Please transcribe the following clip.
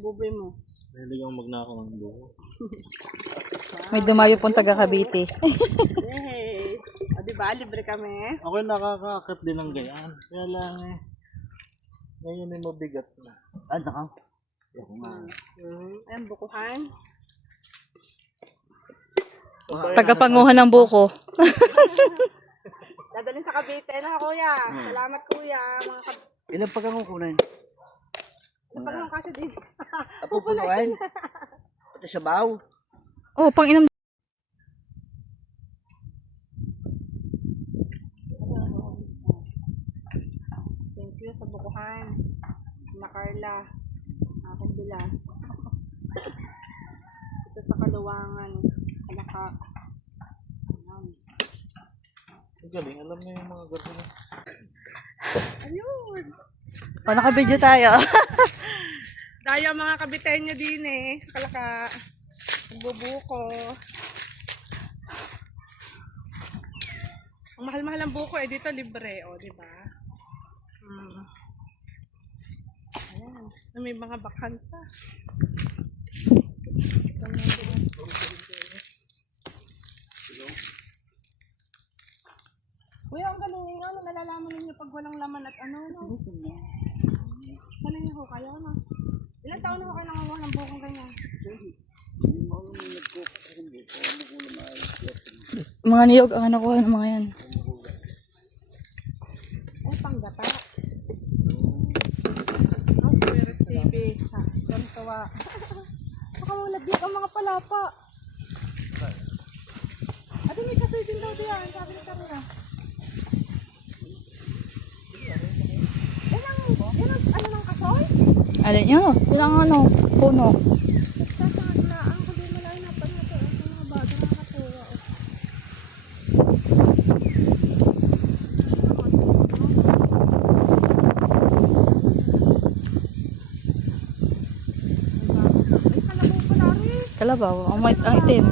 buboy mo. Mahilig akong magnakaw ng buko. May dumayo pong taga Cavite. Hey! O diba, libre kami. Ako yung nakakaakit din ng gayaan. Kaya lang eh. Ngayon ay mabigat na. Ah, naka. Ako nga. Ayan, bukuhan. Tagapanguhan ng buko. Dadalhin sa Cavite na kuya. Salamat kuya. Ilang pagkakukunan? Napagano'n kasi din. Apupunuan? Ito sa baw. Oh, pang inom. Thank you sa bukuhan. Na Carla. Aking bilas. Ito sa Kaluwangan. Kalaka. Ang galing, alam niyo yung mga gabi. Ayun. Oh, naka-video tayo. Tayo mga kabitenyo din eh. Sa Kalaka. Nagbubuko. Ang mahal-mahal ang buko eh. Dito libre. O, diba? Ayan. May mga bakhan pa. Kuya, ang galing ano, nalalaman ninyo pag walang laman at ano, no? Galing ho kayo, no? Ilan taon na ho kayo nangangawa ng bukong ganyan? Mga niyog ang nakuha ng mga yan. Ay, panggata. Oh, Spirit TV. Ha, tuwa. Baka malagyan ang mga palapa. Ate, may kasoy din daw diyan. Sabi ni Karina. Yan ang ano ng kasoy? Alin nyo? Yun ang ano, puno. Sasagla. Ang kundi malay na pa nito. Ang mga bata nakatuwa. Ay, kalabaw pala rin. Kalabaw, ang itim.